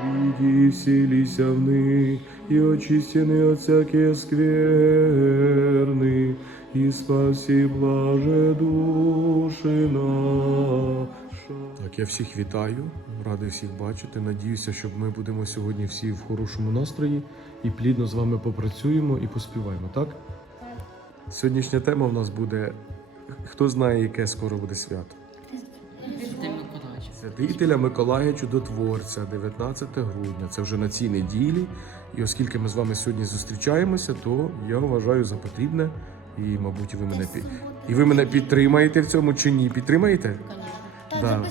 Приди, вселися в них, и очистены от всякие скверны, и спаси блаже души наша. Так, я всіх вітаю, радий всіх бачити. Надіюся, що ми будемо сьогодні всі в хорошому настрої і плідно з вами попрацюємо і поспіваємо, так? Сьогоднішня тема у нас буде хто знає, яке скоро буде свято. Святителя Миколая Чудотворця, 19 грудня. Це вже на цій неділі. І оскільки ми з вами сьогодні зустрічаємося, то я вважаю за потрібне, і, мабуть, ви мене пі... і ви мене підтримаєте в цьому чи ні? Підтримаєте? Да.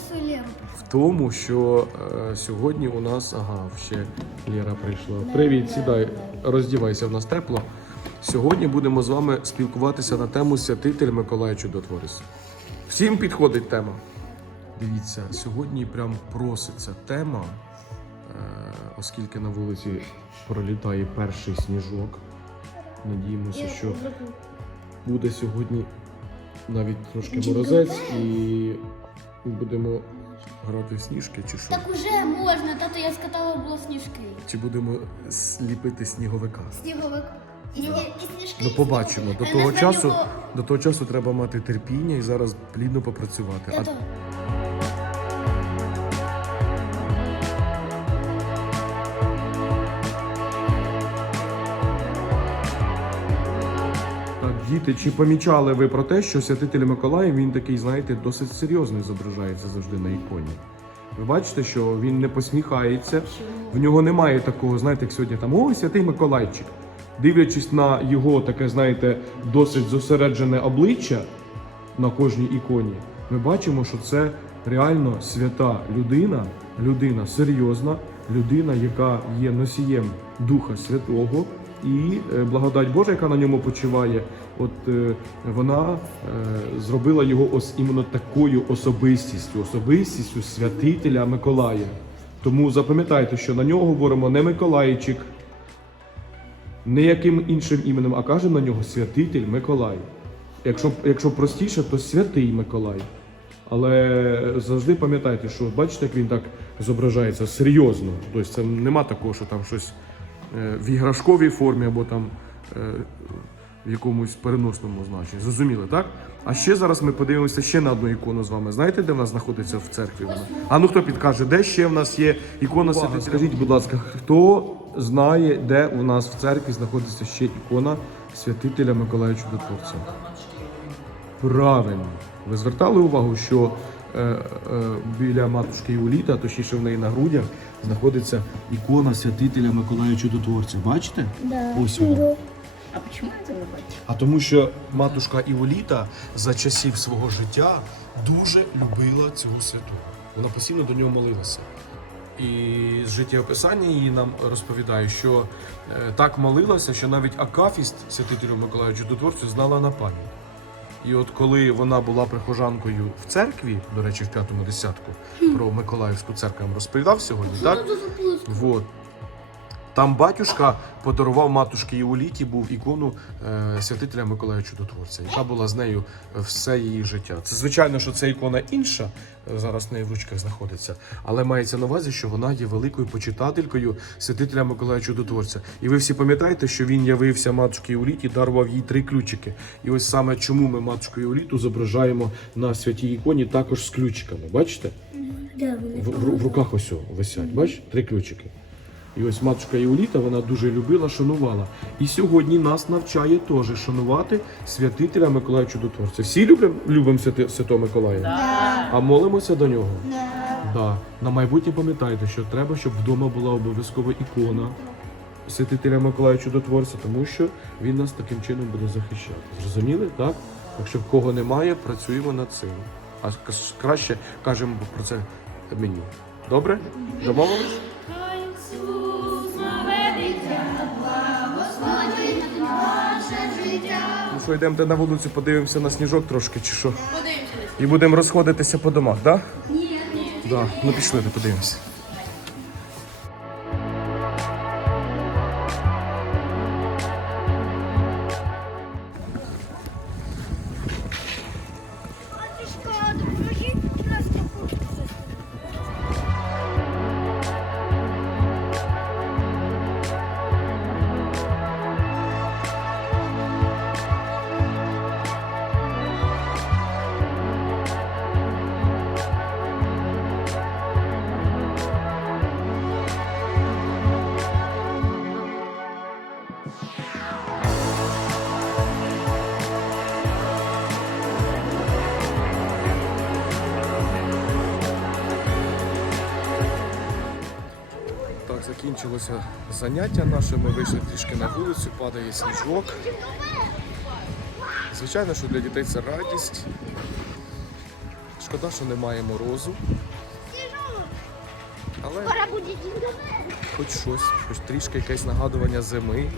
В тому, що е, сьогодні у нас, ага, ще Лєра прийшла. Привіт, сідай, роздівайся, в нас тепло. Сьогодні будемо з вами спілкуватися на тему Святитель Миколай Чудотворець. Всім підходить тема. Дивіться, сьогодні прям проситься тема, е, оскільки на вулиці пролітає перший сніжок. Надіємося, що буде сьогодні навіть трошки морозець і будемо грати в сніжки чи що? Так уже можна, тато я скатала було сніжки. Чи будемо сліпити сніговика? Сніговик. І, і сніжки. Ну, побачимо. До того часу, до того часу треба мати терпіння і зараз плідно попрацювати. Так, діти, чи помічали ви про те, що святитель Миколай, він такий, знаєте, досить серйозно зображається завжди на іконі? Ви бачите, що він не посміхається, в нього немає такого, знаєте, як сьогодні там о, святий Миколайчик. Дивлячись на його таке, знаєте, досить зосереджене обличчя на кожній іконі, ми бачимо, що це реально свята людина, людина серйозна, людина, яка є носієм Духа Святого. І е, благодать Божа, яка на ньому почиває, от е, вона е, зробила його ось іменно такою особистістю, особистістю святителя Миколая. Тому запам'ятайте, що на нього говоримо не Миколайчик, не яким іншим іменем, а кажемо на нього святитель Миколай. Якщо, якщо простіше, то святий Миколай. Але завжди пам'ятайте, що бачите, як він так зображається серйозно. Тобто це нема такого, що там щось в іграшковій формі або там е, в якомусь переносному значенні. Зрозуміли, так? А ще зараз ми подивимося ще на одну ікону з вами. Знаєте, де вона знаходиться в церкві? Вона? А ну хто підкаже, де ще в нас є ікона святителя? Скажіть, будь ласка, хто знає, де у нас в церкві знаходиться ще ікона святителя Миколая Чудотворця? Правильно. Ви звертали увагу, що е, е, біля матушки Іуліта, точніше в неї на грудях, знаходиться ікона святителя Миколая Чудотворця. Бачите? Да. Ось вона. А чому я це не бачу? А тому, що матушка Іоліта за часів свого життя дуже любила цього святого. Вона постійно до нього молилася. І з життєописання її нам розповідає, що е, так молилася, що навіть Акафіст святителю Миколаю Чудотворцю знала на пам'ять. І от коли вона була прихожанкою в церкві, до речі, в п'ятому десятку, про Миколаївську церкву я вам розповідав сьогодні, так? Вот. Там батюшка подарував матушці Іоліті був ікону е, святителя Миколая Чудотворця, яка була з нею все її життя. Це звичайно, що це ікона інша, е, зараз в неї в ручках знаходиться, але мається на увазі, що вона є великою почитателькою святителя Миколая Чудотворця. І ви всі пам'ятаєте, що він явився матушці Іоліті, дарував їй три ключики. І ось саме чому ми матушку Іоліту зображаємо на святій іконі також з ключиками. Бачите? В, в, в руках ось висять, бачиш, три ключики. І ось матушка Іоліта вона дуже любила, шанувала. І сьогодні нас навчає теж шанувати святителя Миколая Чудотворця. Всі любимо любимо святи, Святого Миколая? А молимося до нього? Да. На майбутнє пам'ятайте, що треба, щоб вдома була обов'язково ікона святителя Миколая Чудотворця, тому що він нас таким чином буде захищати. Зрозуміли? Так? Якщо в кого немає, працюємо над цим. А краще кажемо про це мені. Добре? Домовились? Що, йдемо на вулицю, подивимося на сніжок трошки, чи що? Подивимося. І будемо розходитися по домах, так? Да? Ні, ні. Да. Ну пішли, подивимося. Закінчилося заняття наше. Ми вийшли трішки на вулицю, падає сніжок. Звичайно, що для дітей це радість. Шкода, що немає морозу. Але хоч щось, хоч трішки якесь нагадування зими.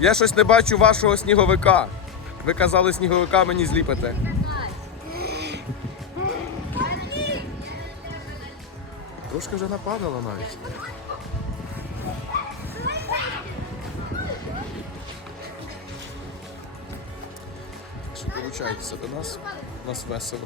Я щось не бачу вашого сніговика. Ви казали, сніговика мені зліпите. Трошки вже нападала навіть. Що долучайтеся до нас, у нас весело.